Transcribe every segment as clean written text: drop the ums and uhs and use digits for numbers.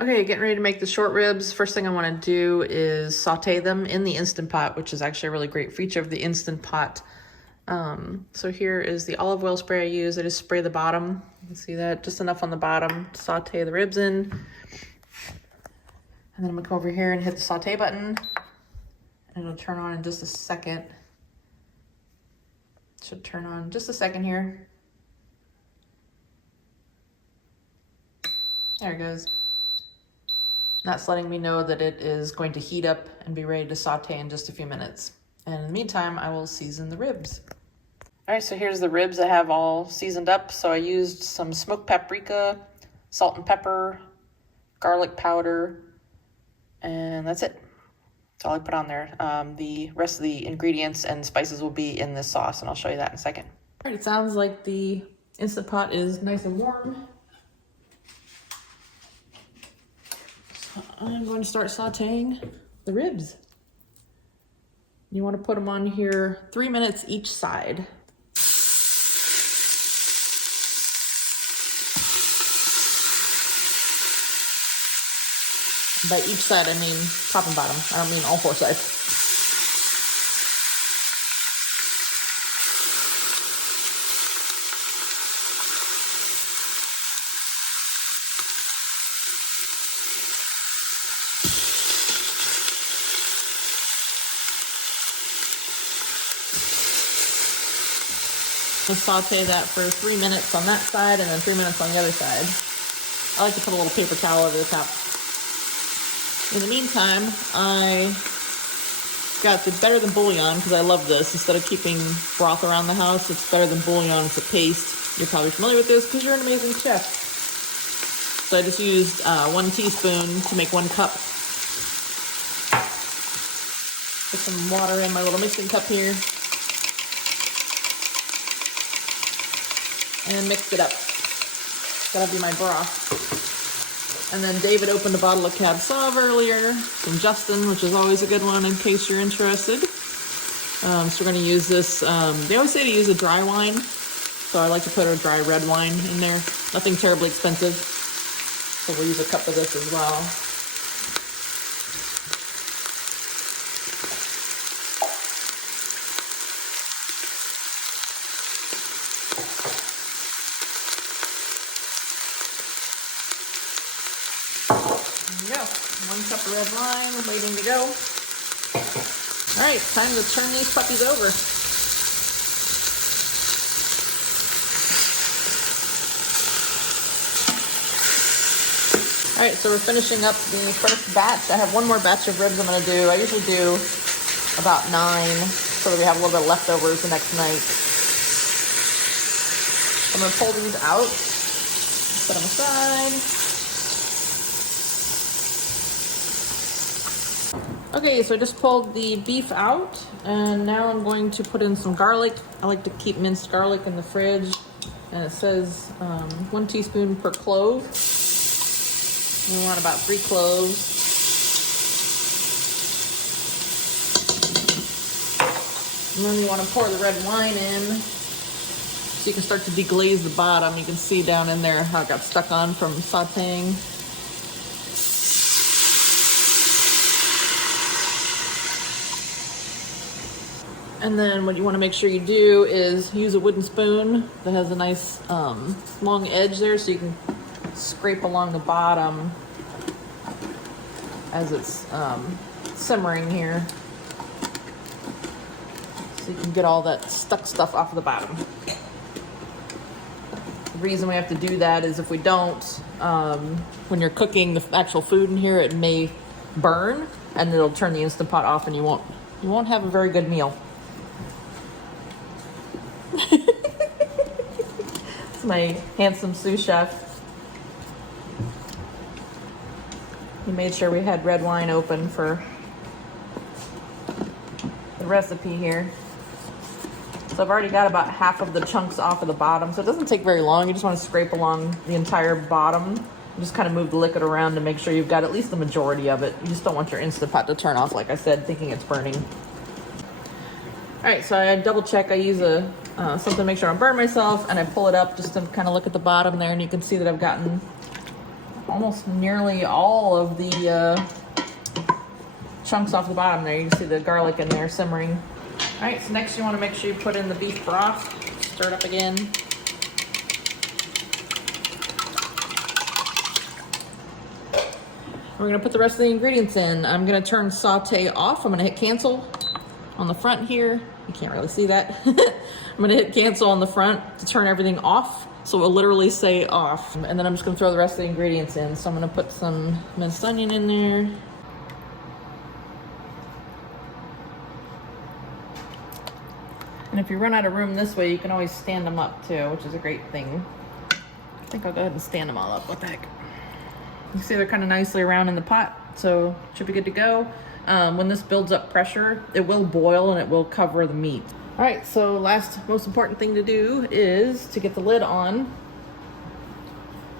Okay, getting ready to make the short ribs. First thing I want to do is saute them in the Instant Pot, which is actually a really great feature of the Instant Pot. So here is the olive oil spray I use. I just spray the bottom. You can see that, just enough on the bottom to saute the ribs in. And then I'm gonna come over here and hit the saute button. And it'll turn on in just a second. Should turn on just a second here. There it goes. That's letting me know that it is going to heat up and be ready to saute in just a few minutes. And in the meantime, I will season the ribs. All right, so here's the ribs I have all seasoned up. So I used some smoked paprika, salt and pepper, garlic powder, and that's it. That's all I put on there. The rest of the ingredients and spices will be in this sauce, and I'll show you that in a second. All right, it sounds like the Instant Pot is nice and warm. I'm going to start sauteing the ribs. You want to put them on here 3 minutes each side. By each side, I mean top and bottom. I don't mean all four sides. Just saute that for 3 minutes on that side and then 3 minutes on the other side. I like to put a little paper towel over the top. In the meantime, I got the Better Than Bouillon because I love this. Instead of keeping broth around the house, it's Better Than Bouillon. It's a paste. You're probably familiar with this because you're an amazing chef. So I just used 1 teaspoon to make 1 cup. Put some water in my little mixing cup here. And mix it up. That'll be my broth. And then David opened a bottle of Cab Sauv earlier from Justin, which is always a good one in case you're interested. So we're going to use this. They always say to use a dry wine, so I like to put a dry red wine in there. Nothing terribly expensive. So we'll use a cup of this as well. There you go. 1 cup of red wine waiting to go. All right, time to turn these puppies over. All right, so we're finishing up the first batch. I have 1 more batch of ribs I'm gonna do. I usually do about 9 so that we have a little bit of leftovers the next night. I'm gonna pull these out, set them aside. Okay, so I just pulled the beef out, and now I'm going to put in some garlic. I like to keep minced garlic in the fridge, and it says 1 teaspoon per clove. We want about 3 cloves. And then you want to pour the red wine in, so you can start to deglaze the bottom. You can see down in there how it got stuck on from sauteing. And then what you want to make sure you do is use a wooden spoon that has a nice long edge there, so you can scrape along the bottom as it's simmering here, so you can get all that stuck stuff off of the bottom. The reason we have to do that is if we don't, when you're cooking the actual food in here, it may burn and it'll turn the Instant Pot off, and you won't have a very good meal. It's my handsome sous chef. He made sure we had red wine open for the recipe here. So I've already got about half of the chunks off of the bottom, so it doesn't take very long. You just want to scrape along the entire bottom. You just kind of move the liquid around to make sure you've got at least the majority of it. You just don't want your Instant Pot to turn off, like I said, thinking it's burning. All right, so I double check. I use something to make sure I don't burn myself, and I pull it up just to kind of look at the bottom there, and you can see that I've gotten almost nearly all of the chunks off the bottom there. You can see the garlic in there simmering. All right, so next you want to make sure you put in the beef broth. Stir it up again. We're gonna put the rest of the ingredients in. I'm gonna turn saute off. I'm gonna hit cancel on the front here. You can't really see that. I'm gonna hit cancel on the front to turn everything off. So it will literally say off. And then I'm just gonna throw the rest of the ingredients in. So I'm gonna put some minced onion in there. And if you run out of room this way, you can always stand them up too, which is a great thing. I think I'll go ahead and stand them all up. What the heck? You see they're kind of nicely around in the pot, so should be good to go. When this builds up pressure, it will boil and it will cover the meat. All right, so last most important thing to do is to get the lid on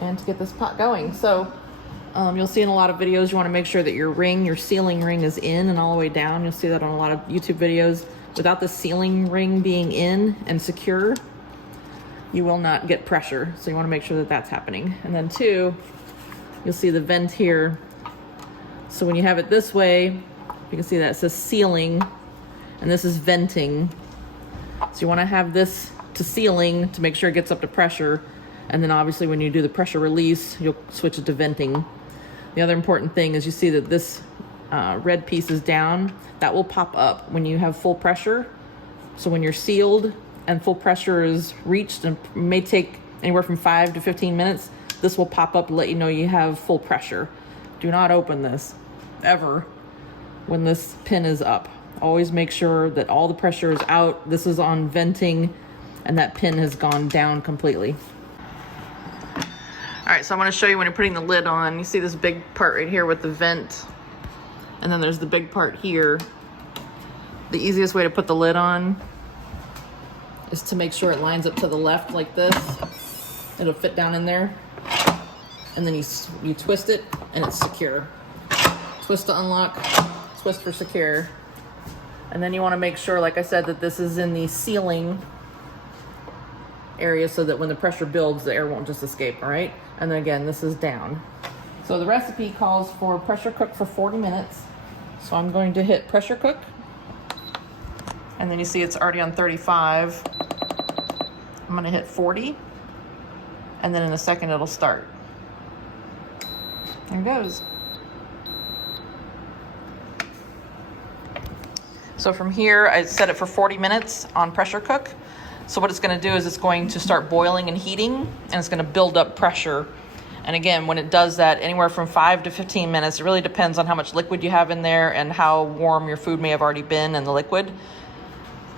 and to get this pot going. So you'll see in a lot of videos, you want to make sure that your sealing ring is in and all the way down. You'll see that on a lot of YouTube videos. Without the sealing ring being in and secure, you will not get pressure. So you want to make sure that that's happening. And then two, you'll see the vent here. So when you have it this way, you can see that it says sealing and this is venting. So you want to have this to sealing to make sure it gets up to pressure. And then obviously when you do the pressure release, you'll switch it to venting. The other important thing is you see that this red piece is down. That will pop up when you have full pressure. So when you're sealed and full pressure is reached, and may take anywhere from 5 to 15 minutes, this will pop up to let you know you have full pressure. Do not open this ever when this pin is up. Always make sure that all the pressure is out. This is on venting and that pin has gone down completely. All right, so I want to show you when you're putting the lid on. You see this big part right here with the vent, and then there's the big part here. The easiest way to put the lid on is to make sure it lines up to the left like this. It'll fit down in there. And then you twist it and it's secure. Twist to unlock, twist for secure. And then you want to make sure, like I said, that this is in the sealing area so that when the pressure builds, the air won't just escape, all right? And then again, this is down. So the recipe calls for pressure cook for 40 minutes. So I'm going to hit pressure cook. And then you see it's already on 35. I'm gonna hit 40. And then in a second it'll start. There it goes. So from here, I set it for 40 minutes on pressure cook. So what it's gonna do is it's going to start boiling and heating, and it's gonna build up pressure. And again, when it does that, anywhere from 5 to 15 minutes, it really depends on how much liquid you have in there and how warm your food may have already been in the liquid.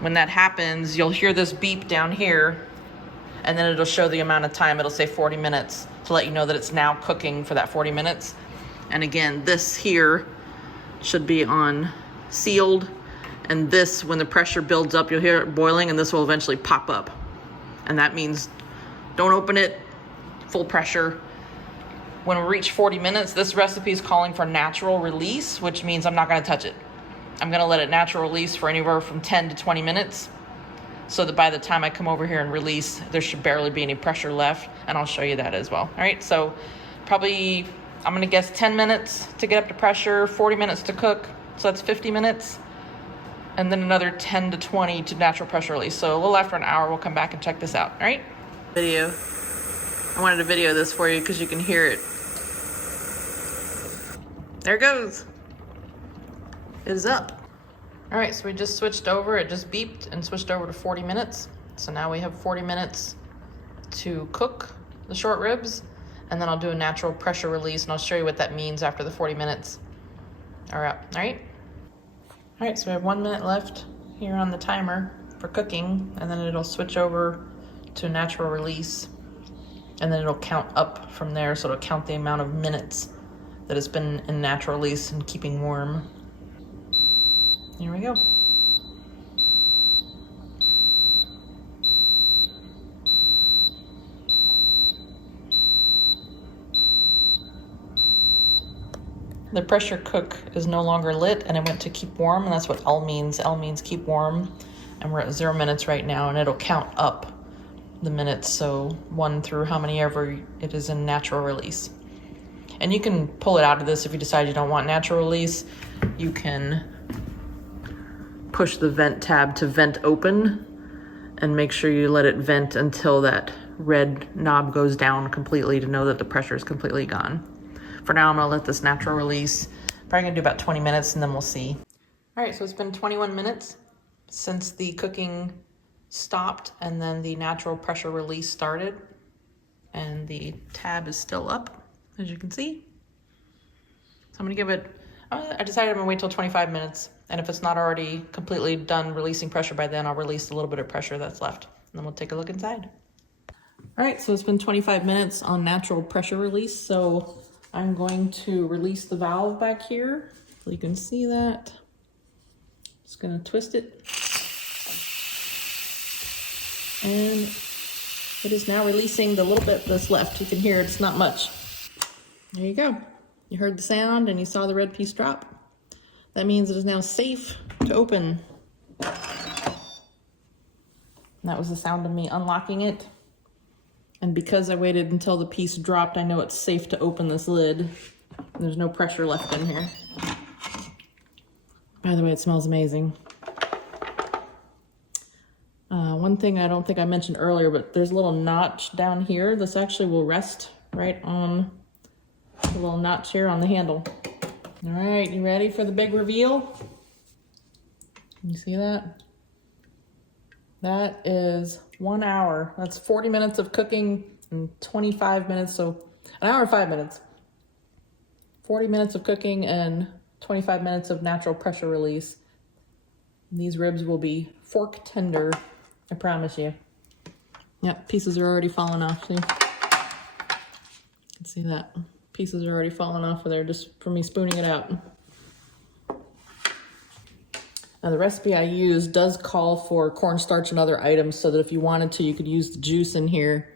When that happens, you'll hear this beep down here, and then it'll show the amount of time. It'll say 40 minutes to let you know that it's now cooking for that 40 minutes. And again, this here should be on sealed. And this, when the pressure builds up, you'll hear it boiling, and this will eventually pop up. And that means don't open it, full pressure. When we reach 40 minutes, this recipe is calling for natural release, which means I'm not gonna touch it. I'm gonna let it natural release for anywhere from 10 to 20 minutes, so that by the time I come over here and release, there should barely be any pressure left, and I'll show you that as well. All right, so probably, I'm gonna guess 10 minutes to get up to pressure, 40 minutes to cook, so that's 50 minutes, and then another 10 to 20 to natural pressure release. So a little after an hour, we'll come back and check this out, all right? Video. I wanted to video this for you because you can hear it. There it goes. It is up. All right, so we just switched over. It just beeped and switched over to 40 minutes. So now we have 40 minutes to cook the short ribs, and then I'll do a natural pressure release, and I'll show you what that means after the 40 minutes are up, all right? All right, so we have 1 minute left here on the timer for cooking, and then it'll switch over to natural release, and then it'll count up from there, so it'll count the amount of minutes that it's been in natural release and keeping warm. Here we go. The pressure cook is no longer lit, and it went to keep warm, and that's what L means. L means keep warm, and we're at 0 minutes right now, and it'll count up the minutes, so 1 through how many ever it is in natural release. And you can pull it out of this if you decide you don't want natural release. You can push the vent tab to vent open and make sure you let it vent until that red knob goes down completely to know that the pressure is completely gone. For now, I'm gonna let this natural release. Probably gonna do about 20 minutes and then we'll see. All right, so it's been 21 minutes since the cooking stopped and then the natural pressure release started. And the tab is still up, as you can see. So I'm gonna give it, I decided I'm gonna wait till 25 minutes. And if it's not already completely done releasing pressure by then, I'll release a little bit of pressure that's left. And then we'll take a look inside. All right, so it's been 25 minutes on natural pressure release. So I'm going to release the valve back here. So you can see that. Just gonna twist it. And it is now releasing the little bit that's left. You can hear it's not much. There you go. You heard the sound and you saw the red piece drop. That means it is now safe to open. And that was the sound of me unlocking it. And because I waited until the piece dropped, I know it's safe to open this lid. There's no pressure left in here. By the way, it smells amazing. One thing I don't think I mentioned earlier, but there's a little notch down here. This actually will rest right on the little notch here on the handle. All right, you ready for the big reveal? Can you see that? That is 1 hour. That's 40 minutes of cooking and 25 minutes, so an hour and 5 minutes. 40 minutes of cooking and 25 minutes of natural pressure release. And these ribs will be fork tender, I promise you. Yep, pieces are already falling off, see? You can see that. Pieces are already falling off of there just from me spooning it out. Now the recipe I use does call for cornstarch and other items so that if you wanted to, you could use the juice in here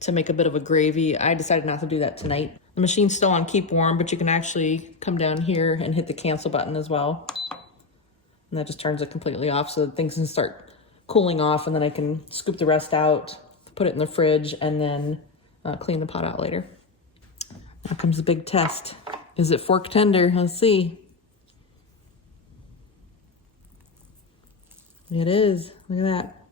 to make a bit of a gravy. I decided not to do that tonight. The machine's still on keep warm, but you can actually come down here and hit the cancel button as well. And that just turns it completely off so that things can start cooling off, and then I can scoop the rest out, put it in the fridge, and then clean the pot out later. Now comes the big test. Is it fork tender? Let's see. It is. Look at that.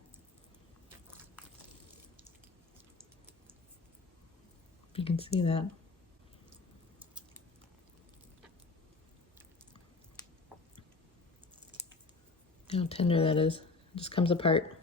You can see that. How tender that is. It just comes apart.